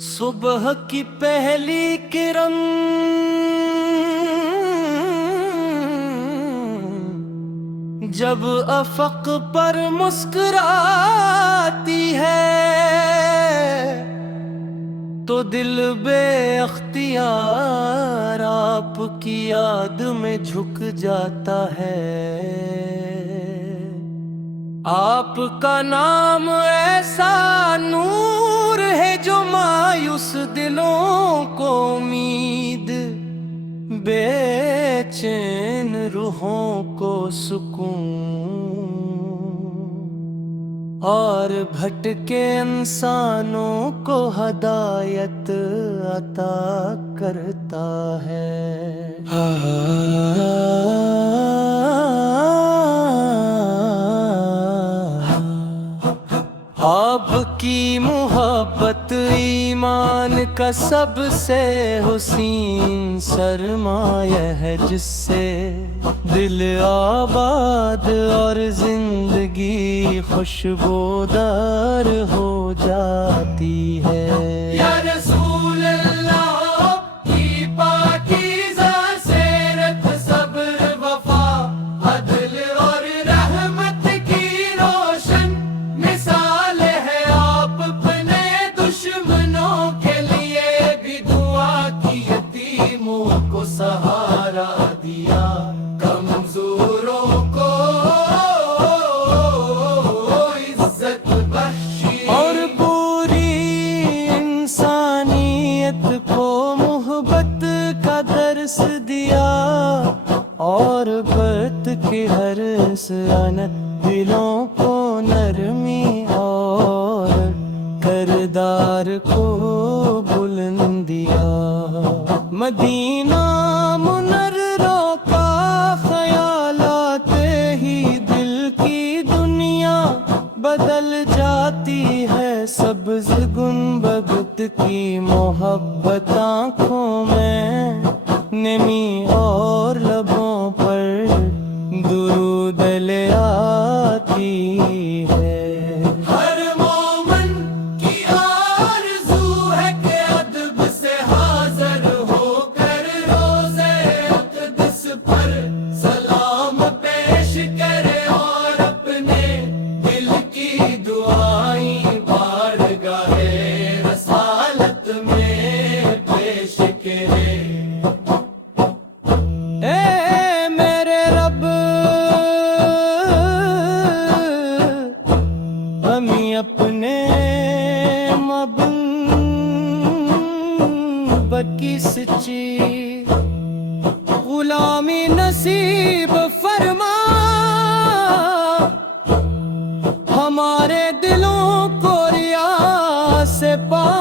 صبح کی پہلی کرن جب افق پر مسکراتی ہے تو دل بے اختیار آپ کی یاد میں جھک جاتا ہے۔ آپ کا نام ایسا نور ہے جو مایوس دلوں کو امید، بے چین روحوں کو سکون، اور بھٹکے انسانوں کو ہدایت عطا کرتا ہے۔ آپ کی محبت ایمان کا سب سے حسین سرمایہ ہے، جس سے دل آباد اور زندگی خوشبودار ہو جاتی ہے۔ یا رسول اللہ کی پاکیزہ سیرت، صبر وفا عدل اور رحمت کی روشن مثال ہے۔ آپ اپنے دشمنوں کے لیے بھی دعا کی، یتیموں کو سہارا دیا، کمزوروں کو عزت بخشی، اور پوری انسانیت کو محبت کا درس دیا، اور برت کی ہر سیانت دلوں کو نرمی اور کردار کو بلندیا۔ مدینہ منورہ کا خیال آتے ہی دل کی دنیا بدل جاتی ہے۔ سبز گنبد کی محبت آنکھوں میں نمی اور لبوں پر درود لے آتی ہے۔ ہر مومن کی آرزو ہے کہ ادب سے حاضر ہو کر روزے اقدس پر سلام پیش کرے، اور اپنے دل کی دعائیں بارگاہ رسالت میں پیش کرے۔ اے میرے رب، ہمیں اپنے محبت کی سچی غلامی نصیب فرما، ہمارے دلوں کو ریا سے پاک،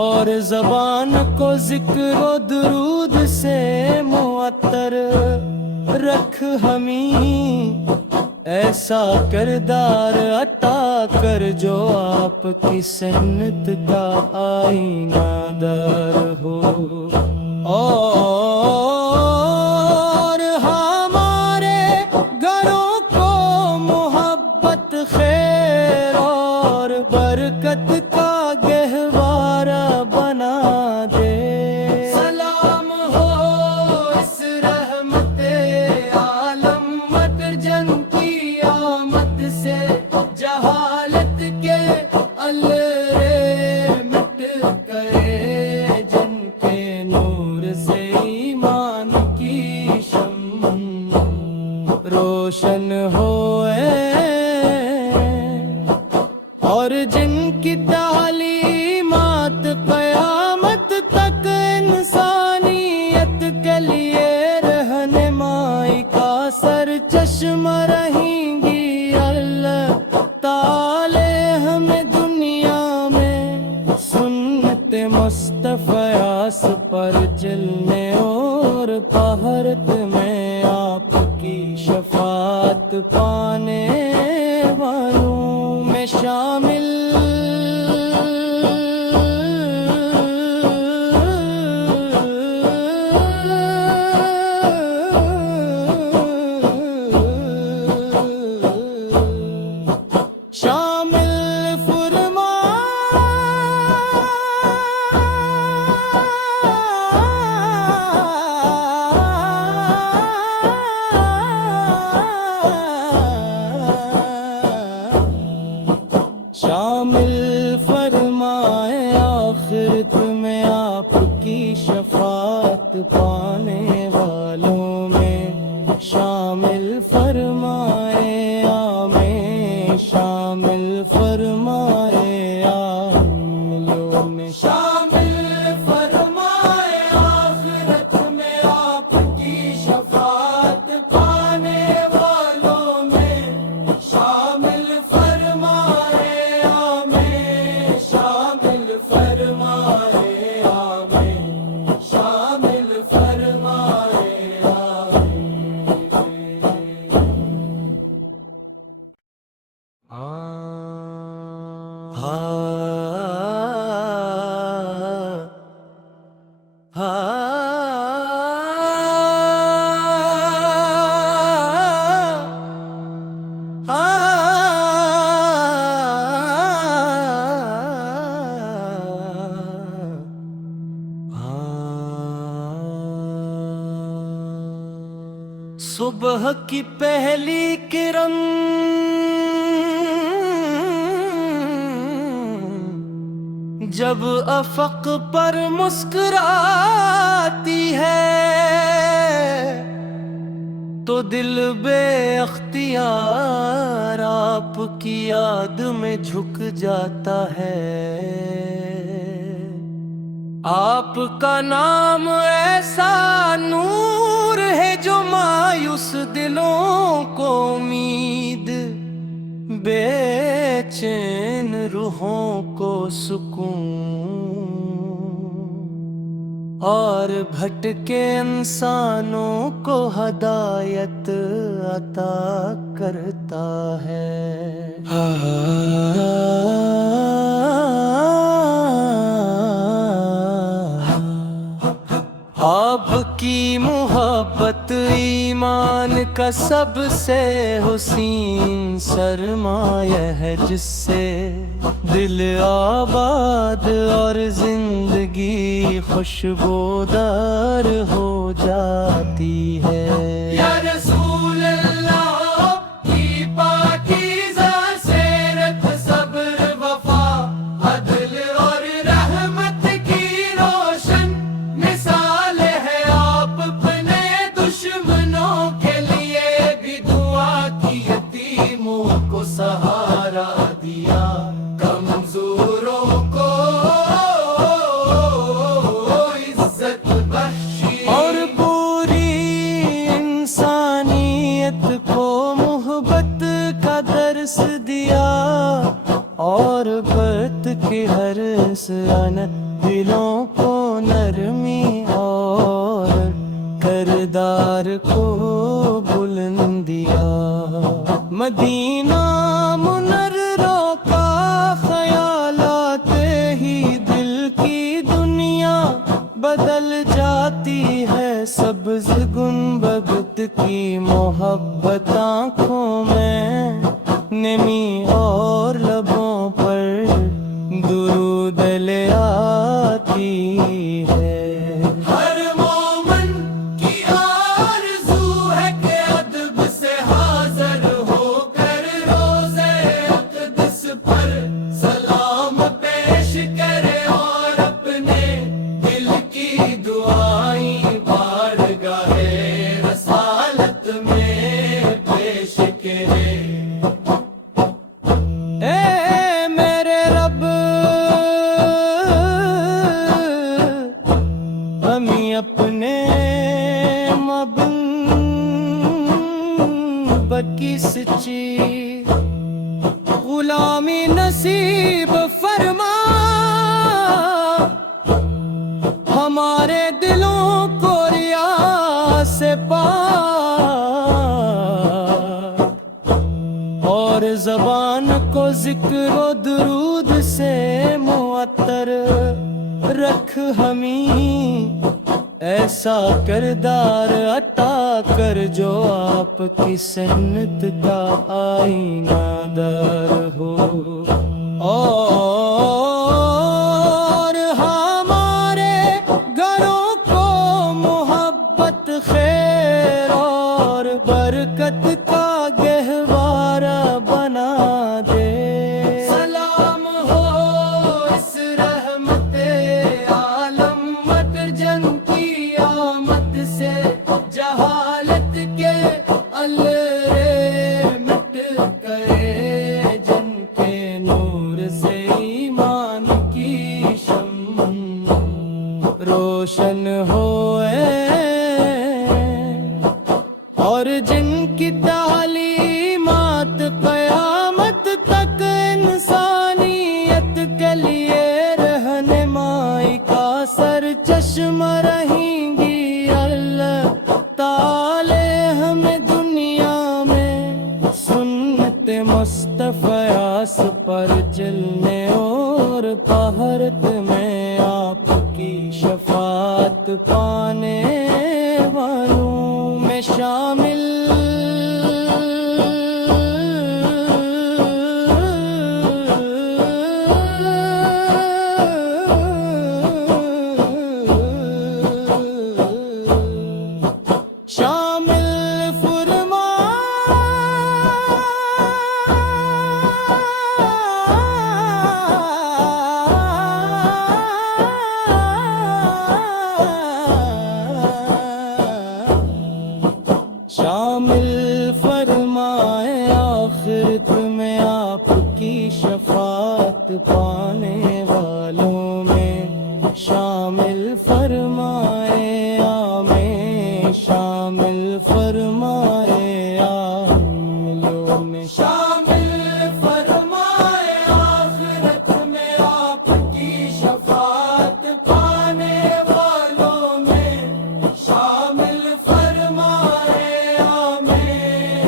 اور زبان کو ذکر و درود سے معطر رکھ۔ ہمیں ایسا کردار عطا کر جو آپ کی سنت کا آئینہ دار ہو، اور ہمارے گھروں کو محبت، خیر اور برکت کا گہوارہ بنا دے۔ سلام ہو اس رحمت عالم مدرجن کی آمد سے، جہالت کے الرے مٹ کرے مصطفیاس پر چلنے اور پہرت میں آپ کی شفاعت پانے والوں میں شامل شامل فرمائے آخرت میں آپ کی شفاعت پانے والوں میں شامل فرمائے آمین شامل فرمائے عاملوں میں شامل فرمائے آخرت میں آپ کی شفاعت پانے والوں میں شامل فرمائے صبح کی پہلی کرن جب افق پر مسکراتی ہے تو دل بے اختیار آپ کی یاد میں جھک جاتا ہے آپ کا نام ایسا نور ہے جو مایوس دلوں کو امید بے چین روحوں کو سکون اور بھٹکے انسانوں کو ہدایت عطا کرتا ہے آپ کی محبت ایمان کا سب سے حسین سرمایہ ہے جس سے دل آباد اور زندگی خوشبودار ہو جاتی ہے یا رسول اللہ کی پاکیزہ سیرت صبر وفا عدل اور رحمت کی روشن مثال ہے آپ اپنے دشمنوں کے لیے بھی دعا کی یتیموں کو سہارا دیا کمزوروں کو عزت بخشی اور پوری انسانیت کو محبت کا درس دیا اور برت کی ہر سیانت دلوں کو نرمی اور کردار کو بلندیا مدینہ منورہ کا خیال آتے ہی دل کی دنیا بدل جاتی ہے سبز گنبد کی محبت آنکھوں میں نمی اور لبوں پر درود لے آتی ہے ہر مومن کی آرزو ہے کہ ادب سے حاضر ہو کر روزے اقدس پر سلام پیش کرے اور اپنے دل کی دعائیں بارگاہ رسالت میں پیش کرے ہمارے دلوں کو ریا سے پاک اور زبان کو ذکر و درود سے معطر رکھ ہمیں ایسا کردار عطا کر جو آپ کی سنت کا آئینہ دار ہو اور ہمارے گھروں کو محبت خیر اور برکت کا گہوارہ بنا دے سلام ہو اس رحمت عالم مٹر جن کی آمد سے جہالت کے الرے مٹ گئے جن کے نور سے ایمان کی شمع روشن ہوئے اور جن کی تعلیمات قیامت تک انسانیت کے لیے رہنمائی کا سر چشمہ رہیں گی اللہ تعالی ہمیں دنیا میں سنت مصطفیٰ پر چلنے اور بھارت میں آپ کی شفاعت پانے والوں میں شامل شامل فرمائے آخرت میں آپ کی شفاعت پانے والوں میں شامل فرمائے آمین شامل فرمائے عاملوں میں شامل فرمائے آخرت میں آپ کی شفاعت پانے والوں میں شامل فرمائے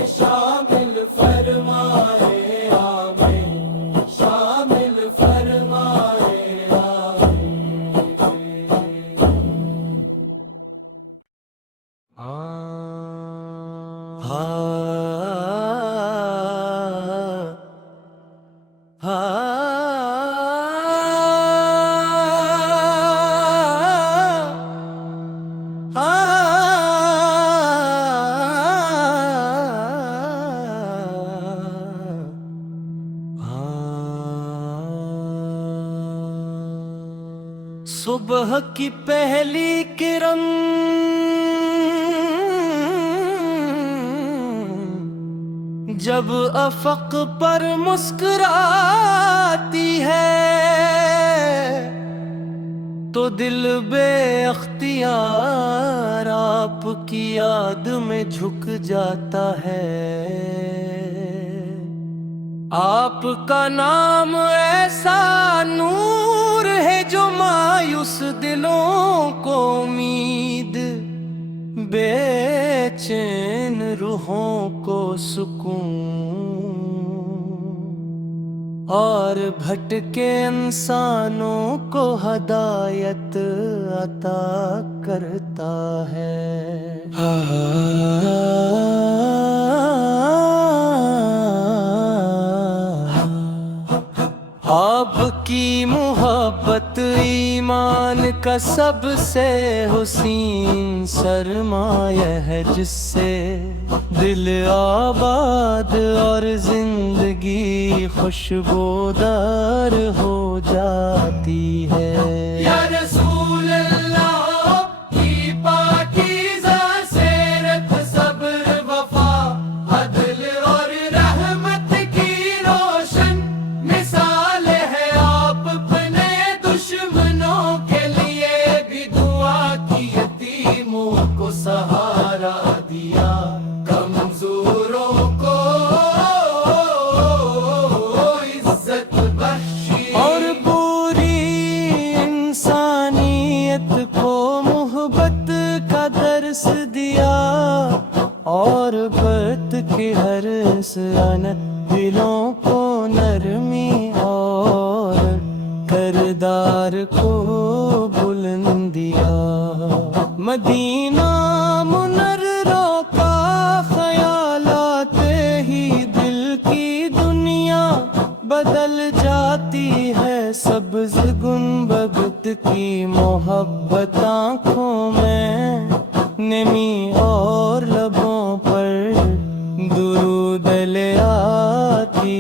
شامل فرمائے آمین شامل فرمائے صبح کی پہلی کرن جب افق پر مسکراتی ہے تو دل بے اختیار آپ کی یاد میں جھک جاتا ہے آپ کا نام ایسا نور ہے جو مایوس دلوں کو امید بے چین روحوں کو سکون اور بھٹکے انسانوں کو ہدایت عطا کرتا ہے آپ کی محبت ایمان کا سب سے حسین سرمایہ ہے جس سے دل آباد اور زندگی خوشبودار ہو جاتی ہے یا رسول اللہ کی پاکیزہ سیرت صبر وفا عدل اور رحمت کی روشن مثال ہے آپ اپنے دشمنوں کے لیے بھی دعا کی یتیموں کو سہارا دیا کمزوروں کو عزت بخشی اور پوری انسانیت کو وسعت دلوں کو نرمی اور کردار کو بلندیا مدینہ منورہ کا خیال آتے ہی دل کی دنیا بدل جاتی ہے سبز گنبد کی محبت آنکھوں میں نمی اور لبوں پر درود لے آتی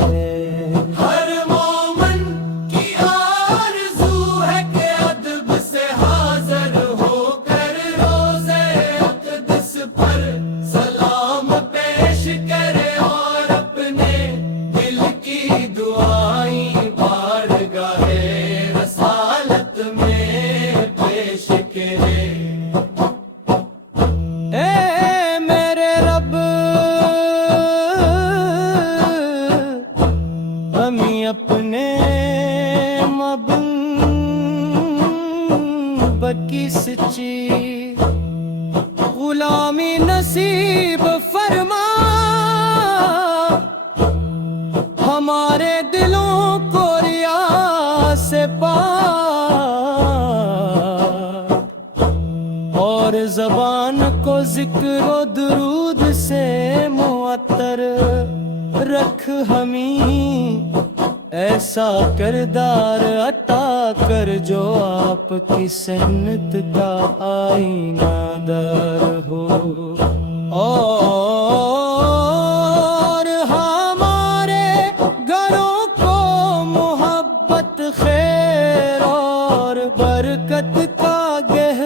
ہے ہر مومن کی آرزو ہے کہ ادب سے حاضر ہو کر روزے اقدس پر سلام پیش کرے اور اپنے دل کی دعائیں بارگاہ رسالت میں پیش کرے اپنے محبت کی سچی غلامی نصیب فرما ہمارے دلوں کو ریا سے پاک اور زبان کو ذکر و درود سے معطر رکھ ہمیں ایسا کردار عطا کر جو آپ کی سنت کا آئینہ دار ہو اور ہمارے گھروں کو محبت خیر اور برکت کا گہرا